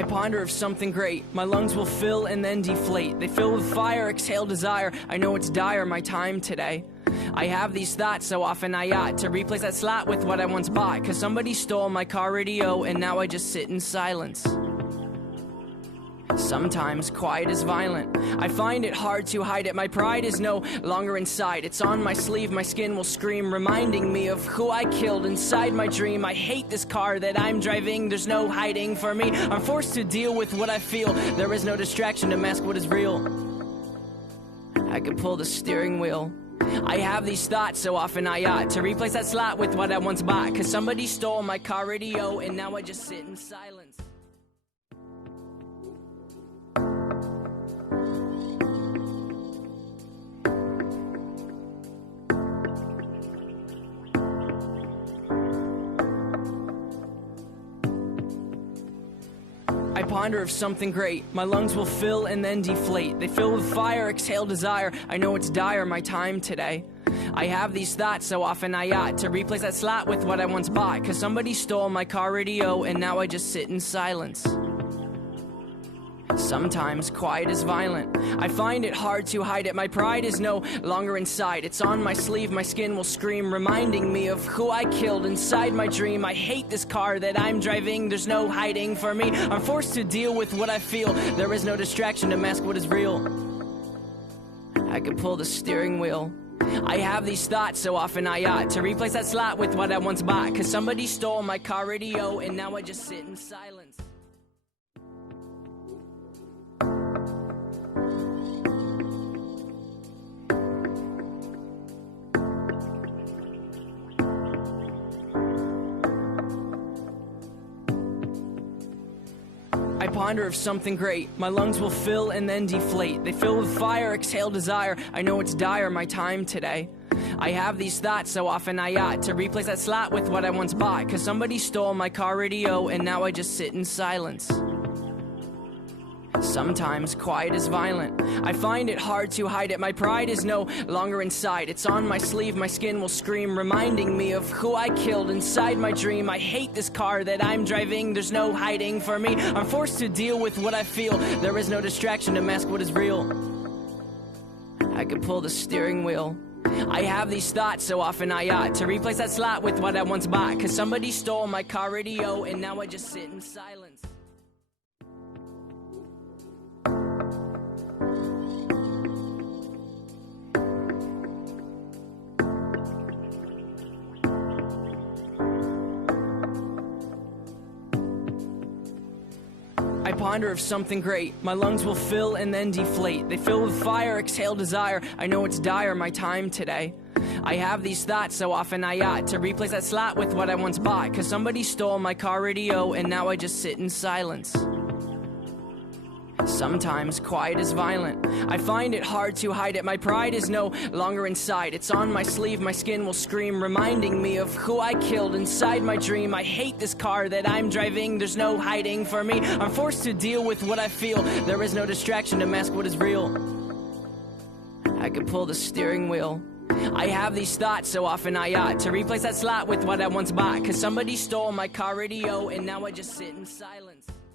I ponder of something great. My lungs will fill and then deflate. They fill with fire, exhale desire. I know it's dire, my time today. I have these thoughts so often I ought to replace that slot with what I once bought. Cause somebody stole my car radio and now I just sit in silence. Sometimes quiet is violent. I find it hard to hide it. My pride is no longer inside. It's on my sleeve, my skin will scream, reminding me of who I killed inside my dream. I hate this car that I'm driving. There's no hiding for me. I'm forced to deal with what I feel. There is no distraction to mask what is real. I could pull the steering wheel. I have these thoughts so often I ought to replace that slot with what I once bought. Cause somebody stole my car radio and now I just sit in silence. I ponder of something great. My lungs will fill and then deflate. They fill with fire, exhale desire. I know it's dire, my time today. I have these thoughts so often I ought to replace that slot with what I once bought. Cause somebody stole my car radio and now I just sit in silence. Sometimes quiet is violent. I find it hard to hide it. My pride is no longer inside. It's on my sleeve, my skin will scream, reminding me of who I killed inside my dream. I hate this car that I'm driving. There's no hiding for me. I'm forced to deal with what I feel. There is no distraction to mask what is real. I could pull the steering wheel. I have these thoughts so often I ought to replace that slot with what I once bought. Cause somebody stole my car radio and now I just sit in silence. I ponder of something great. My lungs will fill and then deflate. They fill with fire, exhale desire. I know it's dire, my time today. I have these thoughts so often I ought to replace that slot with what I once bought. Cause somebody stole my car radio and now I just sit in silence. Sometimes quiet is violent. I find it hard to hide it. My pride is no longer inside. It's on my sleeve, my skin will scream, reminding me of who I killed inside my dream. I hate this car that I'm driving. There's no hiding for me. I'm forced to deal with what I feel. There is no distraction to mask what is real. I could pull the steering wheel. I have these thoughts so often I ought to replace that slot with what I once bought. Cause somebody stole my car radio and now I just sit in silence. I ponder of something great. My lungs will fill and then deflate. They fill with fire, exhale desire. I know it's dire, my time today. I have these thoughts so often I ought to replace that slot with what I once bought. Cause somebody stole my car radio and now I just sit in silence. Sometimes quiet is violent. I find it hard to hide it. My pride is no longer inside. It's on my sleeve, my skin will scream, reminding me of who I killed inside my dream. I hate this car that I'm driving. There's no hiding for me. I'm forced to deal with what I feel. There is no distraction to mask what is real. I could pull the steering wheel. I have these thoughts so often I ought to replace that slot with what I once bought. Cause somebody stole my car radio and now I just sit in silence.